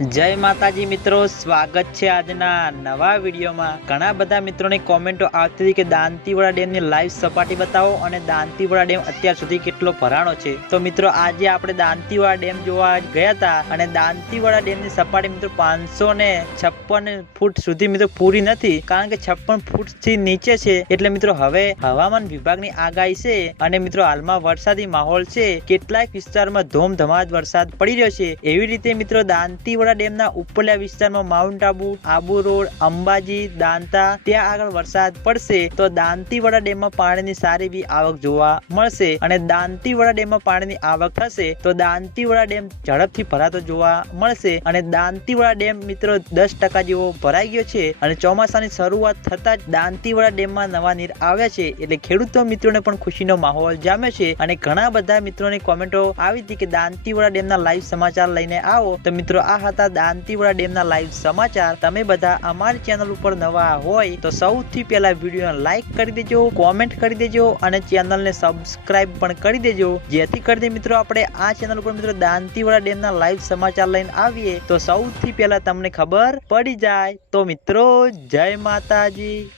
જય માતાજી મિત્રો, સ્વાગત છે આજના નવા વિડીયોમાં. ઘણા બધા મિત્રોની કોમેન્ટો આવતી હતી કે દાંતીવાડા ડેમની લાઈવ સપાટી બતાવો અને દાંતીવાડા ડેમ અત્યાર સુધી કેટલો ભરાણો છે. તો મિત્રો, આજે આપણે દાંતીવાડા ડેમ જોવા ગયા હતા અને દાંતીવાડા ડેમની સપાટી મિત્રો પાંચસો ને છપ્પન ફૂટ સુધી મિત્રો પૂરી નથી, કારણ કે છપ્પન ફૂટથી નીચે છે. એટલે મિત્રો, હવે હવામાન વિભાગની આગાહી છે અને મિત્રો, હાલમાં વરસાદી માહોલ છે. કેટલાક વિસ્તારમાં ધોમધમાટ વરસાદ પડી રહ્યો છે. એવી રીતે મિત્રો, દાંતીવાડા ડેમના ઉપલા વિસ્તારમાં માઉન્ટ આબુ આબુ રોડ, અંબાજી, દાંતા, ત્યાં આગળ વરસાદ પડશે તો દાંતીવાડા ડેમમાં પાણીની સારી બી આવક જોવા મળશે અને દાંતીવાડા ડેમમાં પાણીની આવક થશે તો દાંતીવાડા ડેમ ઝડપથી ભરાતો જોવા મળશે અને દાંતીવાડા ડેમ મિત્રો દસ ટકા જેવો ભરાઈ ગયો છે અને ચોમાસાની શરૂઆત થતા જ દાંતીવાડા ડેમમાં નવા નીર આવ્યા છે એટલે ખેડૂતો મિત્રોને પણ ખુશીનો માહોલ જામ્યો છે અને ઘણા બધા મિત્રોની કોમેન્ટો આવી હતી કે દાંતીવાડા ડેમના લાઈવ સમાચાર લઈને આવો. તો મિત્રો આ હતા દાંતીવાડા ડેમના લાઈવ સમાચાર તમે બધા અમારી ચેનલ ઉપર નવા હોય તો સૌથી પહેલા વિડીયોને લાઈક કરી દેજો કોમેન્ટ કરી દેજો અને ચેનલને સબસ્ક્રાઇબ પણ કરી દેજો. જેથી કરીને મિત્રો આપણે આ ચેનલ ઉપર મિત્રો દાંતીવાડા ડેમના લાઈવ સમાચાર લઈને આવીએ તો સૌથી પહેલા તમને ખબર પડી જાય. તો મિત્રો, જય માતાજી.